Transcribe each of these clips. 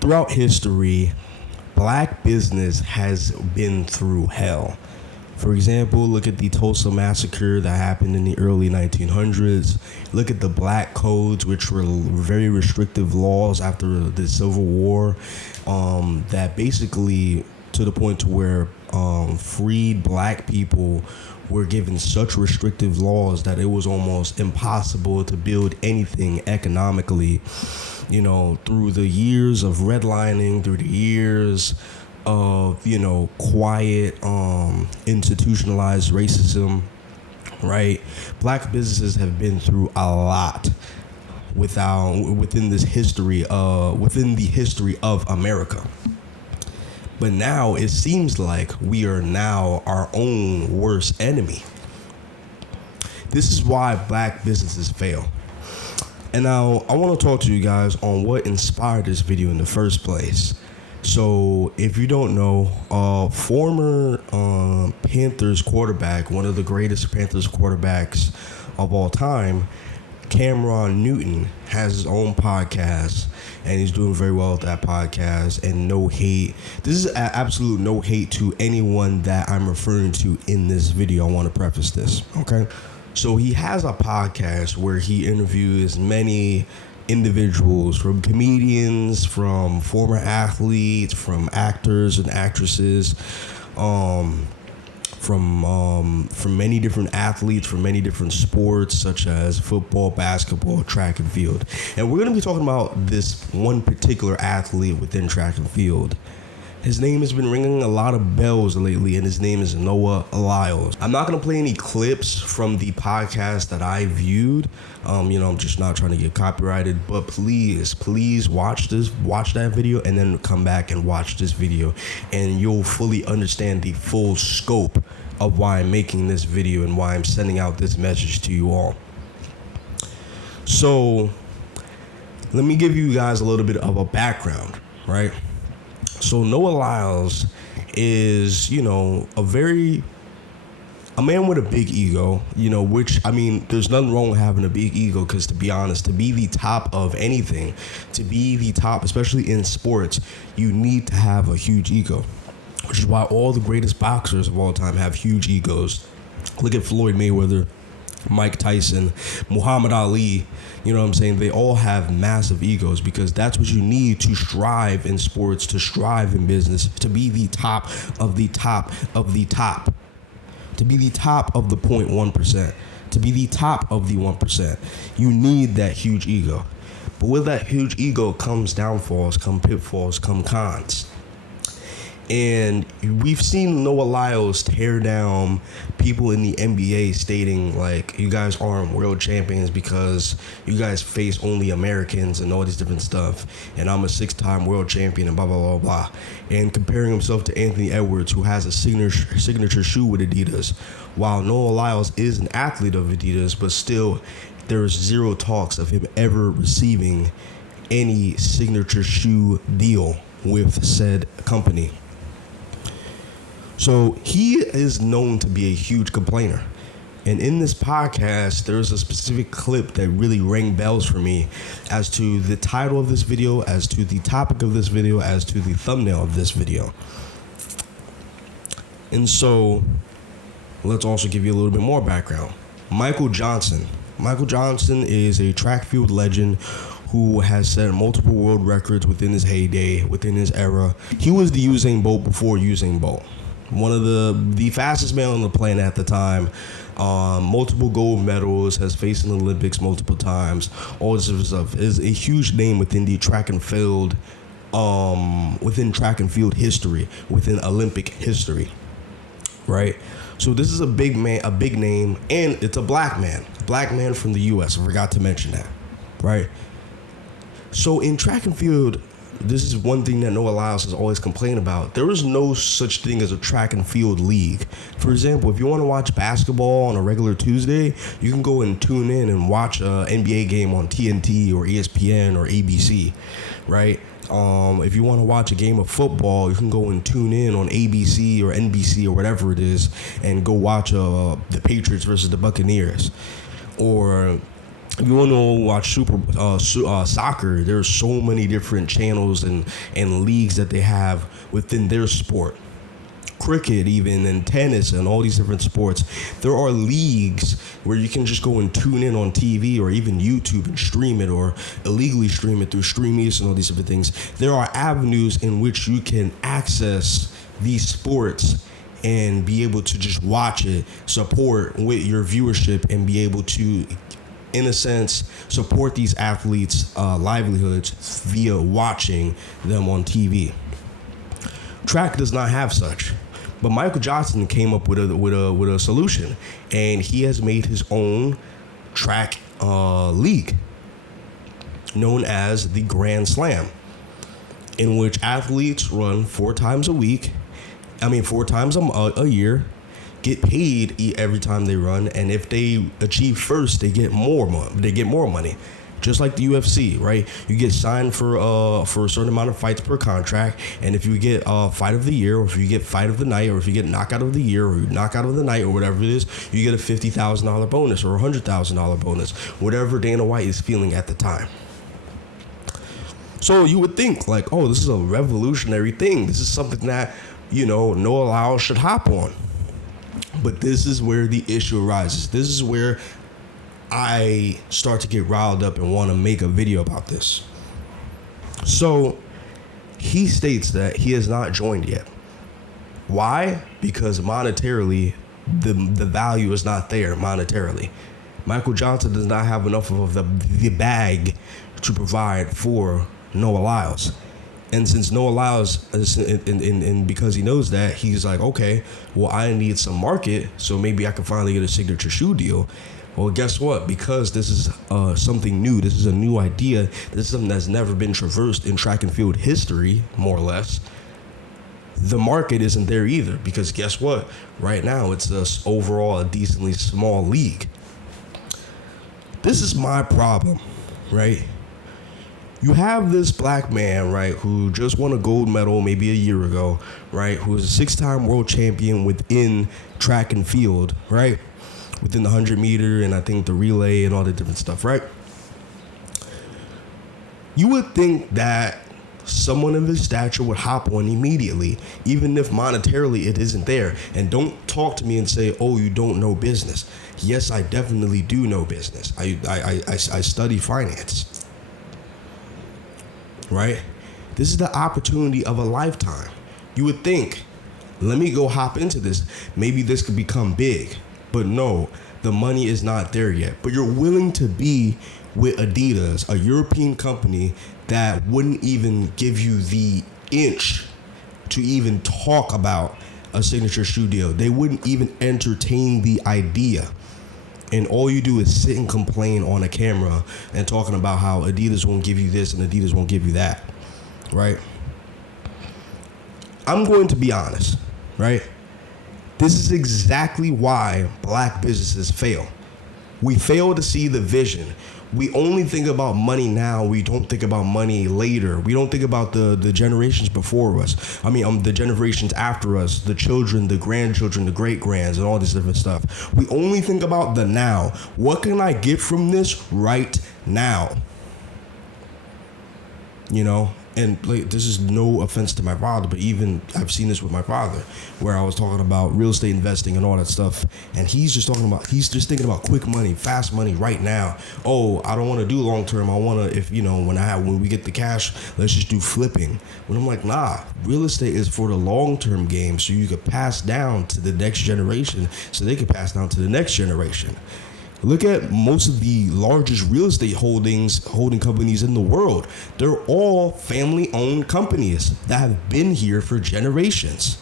throughout history, black business has been through hell. For example, look at the Tulsa massacre that happened in the early 1900s. Look at the black codes, which were very restrictive laws after the Civil War, that basically to the point to where freed black people were given such restrictive laws that it was almost impossible to build anything economically. You know, through the years of redlining, through the years of, quiet, institutionalized racism, right? Black businesses have been through a lot within the history of America. But now it seems like we are now our own worst enemy. This is why black businesses fail. And now I want to talk to you guys on what inspired this video in the first place. So if you don't know, former Panthers quarterback, one of the greatest Panthers quarterbacks of all time, Cameron Newton, has his own podcast, and he's doing very well with that podcast. And no hate. This is absolute no hate to anyone that I'm referring to in this video. I want to preface this, okay? So he has a podcast where he interviews many individuals, from comedians, from former athletes, from actors and actresses, from many different athletes, from many different sports, such as football, basketball, track and field. And we're going to be talking about this one particular athlete within track and field. His name has been ringing a lot of bells lately, and his name is Noah Lyles. I'm not going to play any clips from the podcast that I viewed. I'm just not trying to get copyrighted, but please watch that video, and then come back and watch this video, and you'll fully understand the full scope of why I'm making this video and why I'm sending out this message to you all. So let me give you guys a little bit of a background, right? So Noah Lyles is, a man with a big ego, which, there's nothing wrong with having a big ego, because to be honest, to be the top of anything, to be the top, especially in sports, you need to have a huge ego, which is why all the greatest boxers of all time have huge egos. Look at Floyd Mayweather, Mike Tyson, Muhammad Ali. You know what I'm saying? They all have massive egos, because that's what you need to strive in sports, to strive in business, to be the top of the top of the top, to be the top of the 0.1%, to be the top of the 1%. You need that huge ego. But with that huge ego comes downfalls, come pitfalls, come cons. And we've seen Noah Lyles tear down people in the NBA, stating like, you guys aren't world champions because you guys face only Americans and all this different stuff. And I'm a 6-time world champion and blah, blah, blah, blah. And comparing himself to Anthony Edwards, who has a signature shoe with Adidas. While Noah Lyles is an athlete of Adidas, but still there's zero talks of him ever receiving any signature shoe deal with said company. So he is known to be a huge complainer. And in this podcast, there's a specific clip that really rang bells for me as to the title of this video, as to the topic of this video, as to the thumbnail of this video. And so let's also give you a little bit more background. Michael Johnson. Michael Johnson is a track field legend who has set multiple world records within his heyday, within his era. He was the Usain Bolt before Usain Bolt. One of the fastest man on the planet at the time, multiple gold medals, has faced in the Olympics multiple times, all this sort of stuff. Is a huge name within the track and field, history, within Olympic history, right? So this is a big name, and it's a black man from the U.S. I forgot to mention that, right? So in track and field, this is one thing that Noah Lyles has always complained about. There is no such thing as a track and field league. For example, if you want to watch basketball on a regular Tuesday, you can go and tune in and watch an NBA game on TNT or ESPN or ABC, right? If you want to watch a game of football, you can go and tune in on ABC or NBC or whatever it is and go watch the Patriots versus the Buccaneers. Or if you want to watch soccer, there's so many different channels and leagues that they have within their sport. Cricket, even, and tennis, and all these different sports. There are leagues where you can just go and tune in on TV or even YouTube and stream it, or illegally stream it through StreamEast and all these different things. There are avenues in which you can access these sports and be able to just watch it, support with your viewership, and be able to, in a sense, support these athletes' livelihoods via watching them on TV. Track does not have such, but Michael Johnson came up with a solution, and he has made his own track league known as the Grand Slam, in which athletes run 4 times a year, get paid every time they run, and if they achieve first, they get more money. Just like the UFC, right? You get signed for a certain amount of fights per contract, and if you get fight of the year, or if you get fight of the night, or if you get knockout of the year, or knockout of the night, or whatever it is, you get a $50,000 bonus or a $100,000 bonus, whatever Dana White is feeling at the time. So you would think like, oh, this is a revolutionary thing. This is something that, Noah Lyles should hop on. But this is where the issue arises. This is where I start to get riled up and want to make a video about this. So he states that he has not joined yet. Why? Because monetarily, the value is not there monetarily. Michael Johnson does not have enough of the bag to provide for Noah Lyles. And since Noah Lyles, and because he knows that, he's like, okay, well, I need some market, so maybe I can finally get a signature shoe deal. Well, guess what? Because this is something new, this is a new idea, this is something that's never been traversed in track and field history, more or less, the market isn't there either. Because guess what? Right now, it's overall a decently small league. This is my problem, right? You have this black man, right, who just won a gold medal maybe a year ago, right, who is a 6-time world champion within track and field, right, within the 100 meter and I think the relay and all the different stuff, right? You would think that someone of his stature would hop on immediately, even if monetarily it isn't there. And don't talk to me and say, oh, you don't know business. Yes, I definitely do know business. I study finance. Right? This is the opportunity of a lifetime. You would think, let me go hop into this. Maybe this could become big. But no, the money is not there yet. But you're willing to be with Adidas, a European company that wouldn't even give you the inch to even talk about a signature shoe deal. They wouldn't even entertain the idea. And all you do is sit and complain on a camera and talking about how Adidas won't give you this and Adidas won't give you that, right? I'm going to be honest, right? This is exactly why black businesses fail. We fail to see the vision. We only think about money now. We don't think about money later. We don't think about the generations before us. The generations after us, the children, the grandchildren, the great-grands, and all this different stuff. We only think about the now. What can I get from this right now? And this is no offense to my father, but even I've seen this with my father, where I was talking about real estate investing and all that stuff, and he's just thinking about quick money, fast money right now. Oh, I don't want to do long term. I want to, when we get the cash, let's just do flipping. When I'm like, nah, real estate is for the long term game, so you could pass down to the next generation, so they could pass down to the next generation. Look at most of the largest real estate holding companies in the world. They're all family-owned companies that have been here for generations.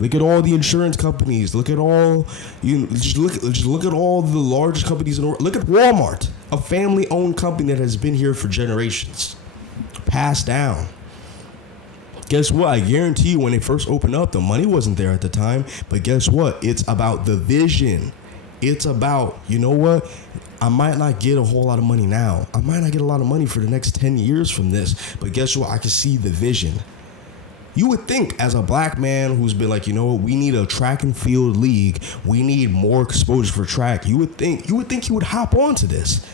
Look at all the insurance companies. Look at all just look at all the largest companies in the world. Look at Walmart, a family-owned company that has been here for generations, passed down. Guess what? I guarantee you, when they first opened up, the money wasn't there at the time. But guess what? It's about the vision. It's about, I might not get a whole lot of money now. I might not get a lot of money for the next 10 years from this. But guess what? I can see the vision. You would think, as a black man who's been like, you know what, we need a track and field league. We need more exposure for track. You would think he would hop onto this.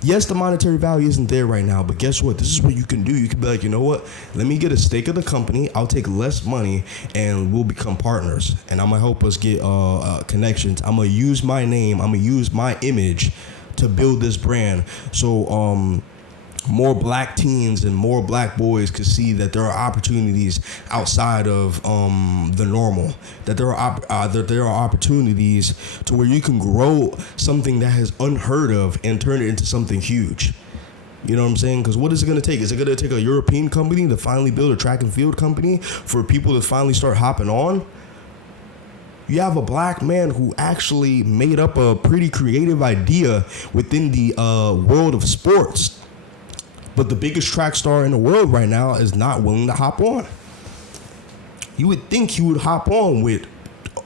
Yes, the monetary value isn't there right now, but guess what? This is what you can do. You can be like, you know what? Let me get a stake of the company. I'll take less money, and we'll become partners. And I'm gonna help us get connections. I'm gonna use my name. I'm gonna use my image to build this brand. So more black teens and more black boys could see that there are opportunities outside of the normal. That there are opportunities to where you can grow something that is unheard of and turn it into something huge. You know what I'm saying? Because what is it going to take? Is it going to take a European company to finally build a track and field company for people to finally start hopping on? You have a black man who actually made up a pretty creative idea within the world of sports. But the biggest track star in the world right now is not willing to hop on. You would think he would hop on with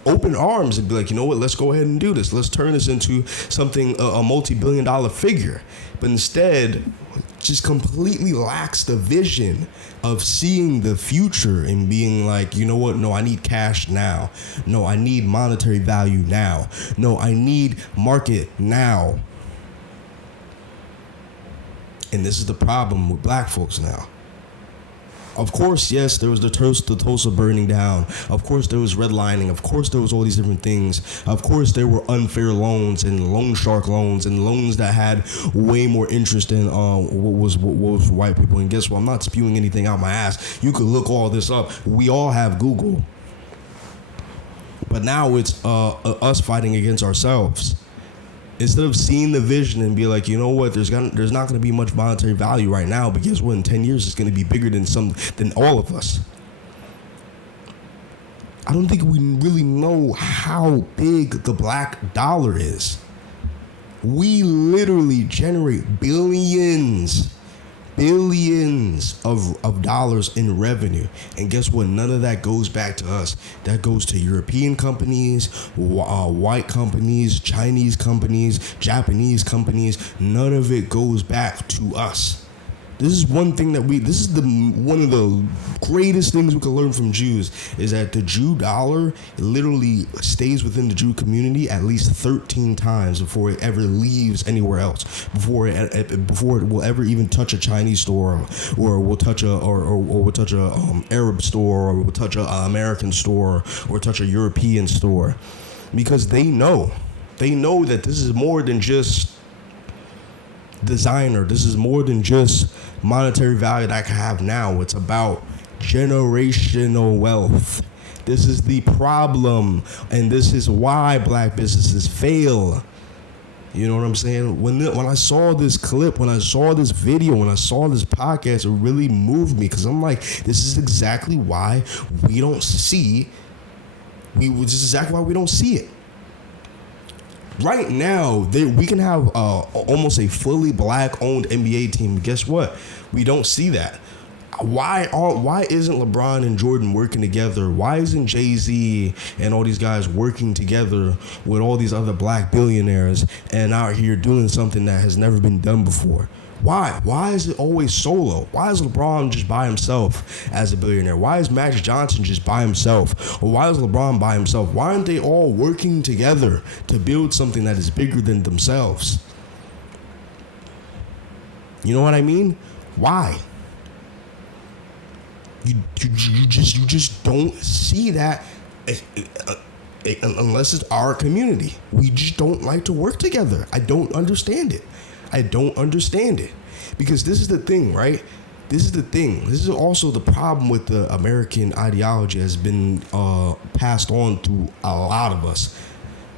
open arms and be like, you know what, let's go ahead and do this. Let's turn this into something, a multi-billion-dollar figure. But instead, just completely lacks the vision of seeing the future and being like, you know what, no, I need cash now. No, I need monetary value now. No, I need market now. And this is the problem with black folks now. Of course, yes, there was the Tulsa burning down. Of course, there was redlining. Of course, there was all these different things. Of course, there were unfair loans and loan shark loans and loans that had way more interest than what was for white people. And guess what? I'm not spewing anything out my ass. You could look all this up. We all have Google. But now it's us fighting against ourselves. Instead of seeing the vision and be like, you know what, there's not going to be much monetary value right now, but guess what? In 10 years, it's going to be bigger than all of us. I don't think we really know how big the black dollar is. We literally generate billions of dollars in revenue, and guess what? None of that goes back to us. That goes to European companies, white companies, Chinese companies, Japanese companies. None of it goes back to us. This is one thing that one of the greatest things we can learn from Jews is that the Jew dollar literally stays within the Jew community at least 13 times before it ever leaves anywhere else. Before it will ever even touch a Chinese store, or will touch a Arab store, or will touch a American store, or touch a European store, because they know that this is more than just designer. This is more than just monetary value that I can have now. It's about generational wealth. This is the problem, and this is why black businesses fail. You know what I'm saying? When I saw this clip, when I saw this video, when I saw this podcast, it really moved me, because I'm like, this is exactly why we don't see. This is exactly why we don't see it. Right now, we can have almost a fully black-owned NBA team. But guess what? We don't see that. Why isn't LeBron and Jordan working together? Why isn't Jay-Z and all these guys working together with all these other black billionaires and out here doing something that has never been done before? Why? Why is it always solo? Why is LeBron just by himself as a billionaire? Why is Magic Johnson just by himself? Or why is LeBron by himself? Why aren't they all working together to build something that is bigger than themselves? You know what I mean? Why? You just don't see that unless it's our community. We just don't like to work together. I don't understand it. Because this is the thing, right? This is also the problem with the American ideology has been passed on through a lot of us,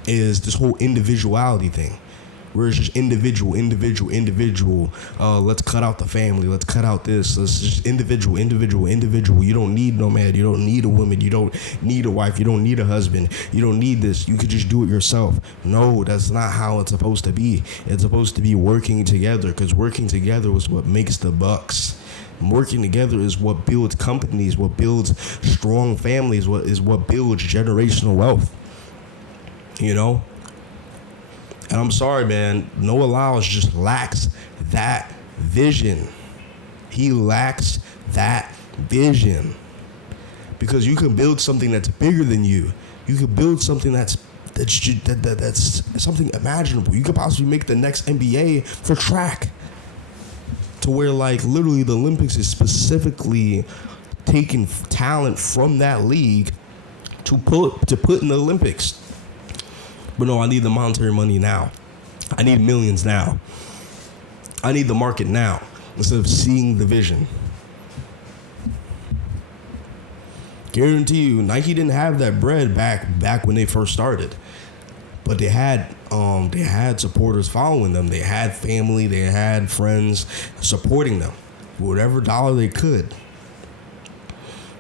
is this whole individuality thing. Where it's just individual. Let's cut out the family. Let's cut out this. Let's just individual. You don't need no man. You don't need a woman. You don't need a wife. You don't need a husband. You don't need this. You could just do it yourself. No, that's not how it's supposed to be. It's supposed to be working together, because working together is what makes the bucks. Working together is what builds companies, what builds strong families, what builds generational wealth. You know? And I'm sorry, man, Noah Lyles just lacks that vision. He lacks that vision. because you can build something that's bigger than you. You can build something that's something imaginable. You could possibly make the next NBA for track, to where like literally the Olympics is specifically taking talent from that league to put in the Olympics. But no, I need the monetary money now. I need millions now. I need the market now instead of seeing the vision. Guarantee you, Nike didn't have that bread back when they first started, but they had supporters following them. They had family, they had friends supporting them, whatever dollar they could.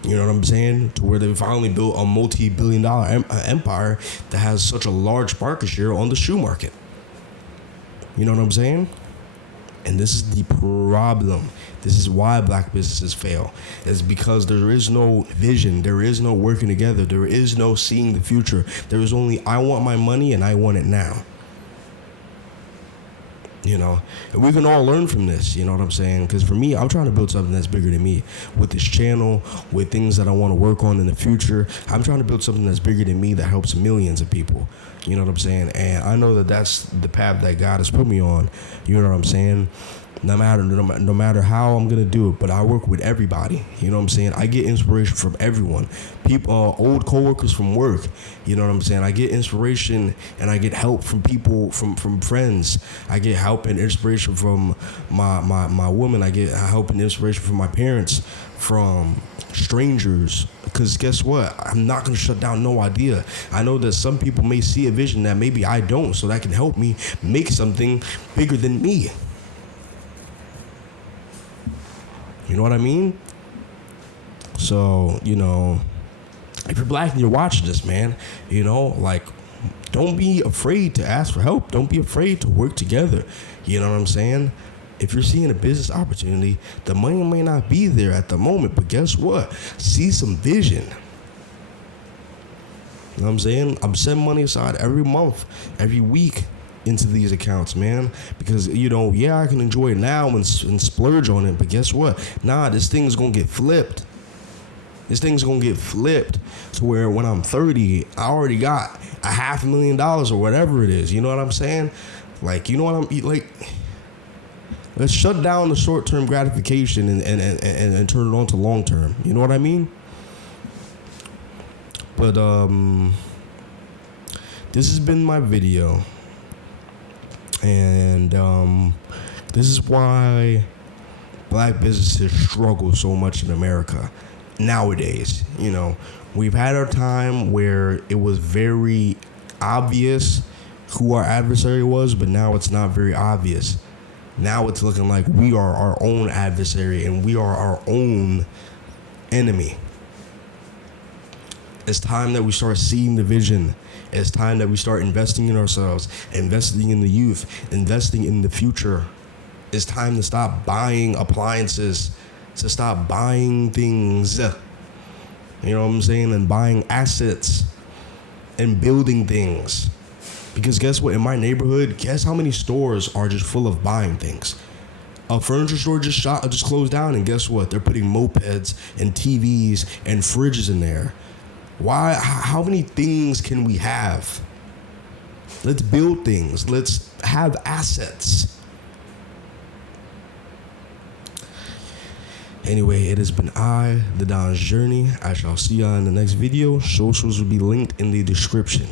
You know what I'm saying? To where they finally built a multi-billion-dollar empire that has such a large market share on the shoe market. You know what I'm saying? And this is the problem. This is why black businesses fail. It's because there is no vision. There is no working together. There is no seeing the future. There is only, I want my money and I want it now. You know, and we can all learn from this, you know what I'm saying? Because for me, I'm trying to build something that's bigger than me. With this channel, with things that I want to work on in the future, I'm trying to build something that's bigger than me that helps millions of people. You know what I'm saying? And I know that that's the path that God has put me on. You know what I'm saying? No matter how I'm gonna do it, but I work with everybody. You know what I'm saying? I get inspiration from everyone. People, old coworkers from work. You know what I'm saying? I get inspiration and I get help from people, from friends. I get help and inspiration from my woman. I get help and inspiration from my parents, from strangers. Because guess what? I'm not gonna shut down no idea. I know that some people may see a vision that maybe I don't, so that can help me make something bigger than me. You know what I mean? So, you know, if you're black and you're watching this, man, you know, like, don't be afraid to ask for help. Don't be afraid to work together. You know what I'm saying? If you're seeing a business opportunity, the money may not be there at the moment, but guess what? See some vision. You know what I'm saying? I'm sending money aside every month, every week, into these accounts, man, because, you know, yeah, I can enjoy it now and splurge on it, but guess what? Nah, this thing's gonna get flipped. This thing's gonna get flipped to where when I'm 30, I already got $500,000 or whatever it is. You know what I'm saying? Like, you know what I'm like? Let's shut down the short-term gratification and turn it on to long-term. You know what I mean? But this has been my video. And this is why black businesses struggle so much in America nowadays. You know, we've had our time where it was very obvious who our adversary was, but now it's not very obvious. Now it's looking like we are our own adversary and we are our own enemy. It's time that we start seeing the vision. It's time that we start investing in ourselves, investing in the youth, investing in the future. It's time to stop buying appliances, to stop buying things, you know what I'm saying, and buying assets and building things. Because guess what? In my neighborhood, guess how many stores are just full of buying things? A furniture store just closed down, and guess what? They're putting mopeds and TVs and fridges in there. Why? How many things can we have? Let's build things. Let's have assets. Anyway, it has been I, the Don's Journey. I shall see y'all in the next video. Socials will be linked in the description.